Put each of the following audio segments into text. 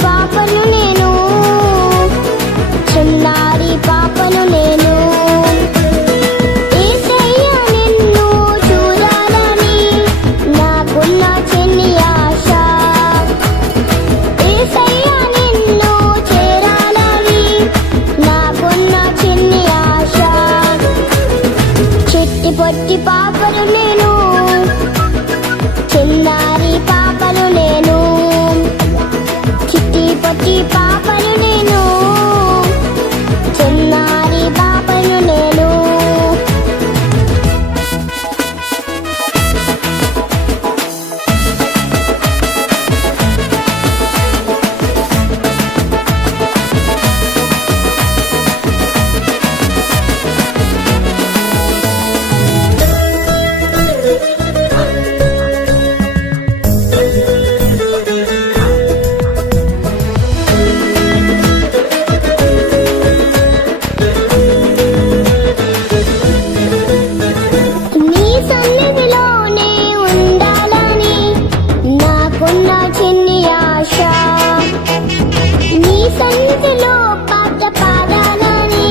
పాపను నేను, చిన్నారి పాపను నేను. యేసయ్య నిన్ను చూడాలని నాకున్న చిన్ని ఆశ. యేసయ్య నిన్ను చేరాలని నాకున్న చిన్ని ఆశ. చిట్టి పొట్టి పాపను నేను, చిన్నారి పాపను నేను. చిట్టి పొట్టి పాపను నేను, చిన్నారి పాపను నేను. నీ సన్నిధిలోనే ఉండాలని నాకున్న చిన్ని ఆశ. నీ సన్నిధిలో పాట పాడాలని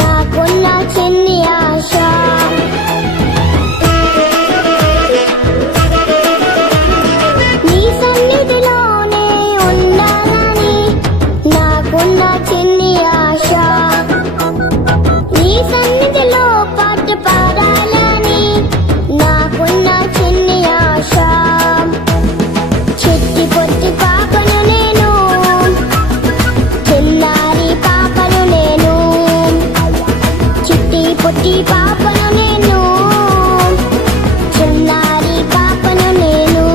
నాకున్న చిన్ని ఆశ. నీ సన్నిధిలోనే ఉండాలని నాకున్న చిన్ని ఆశ. నీ సన్నిధిలో పాట పాడాలని నాకున్న చిన్ని ఆశ. చిట్టి పొట్టి పాపను నేను, చిన్నారి పాపను నేను. చిట్టి పొట్టి పాపను నేను, చిన్నారి పాపను నేను.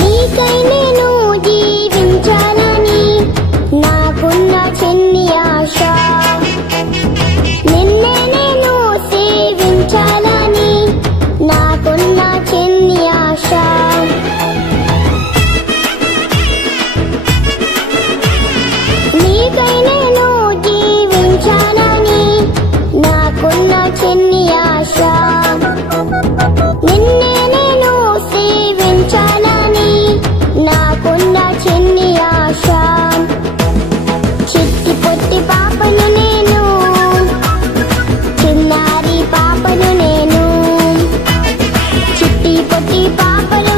నీకై నేను జీవించాలని నాకున్న చిన్ని ఆశ. నిన్నే నేను సేవించాలని నాకున్న చిన్ని ఆశ. నీకై నేను జీవించాలని నాకున్న చిన్ని ఆశ. నిన్నే నేను సేవించాలని నాకున్న చిన్ని ఆశ. చిట్టి పొట్టి పాపను నేను, చిన్నారి పాపను నేను. చిట్టి పొట్టి పాపను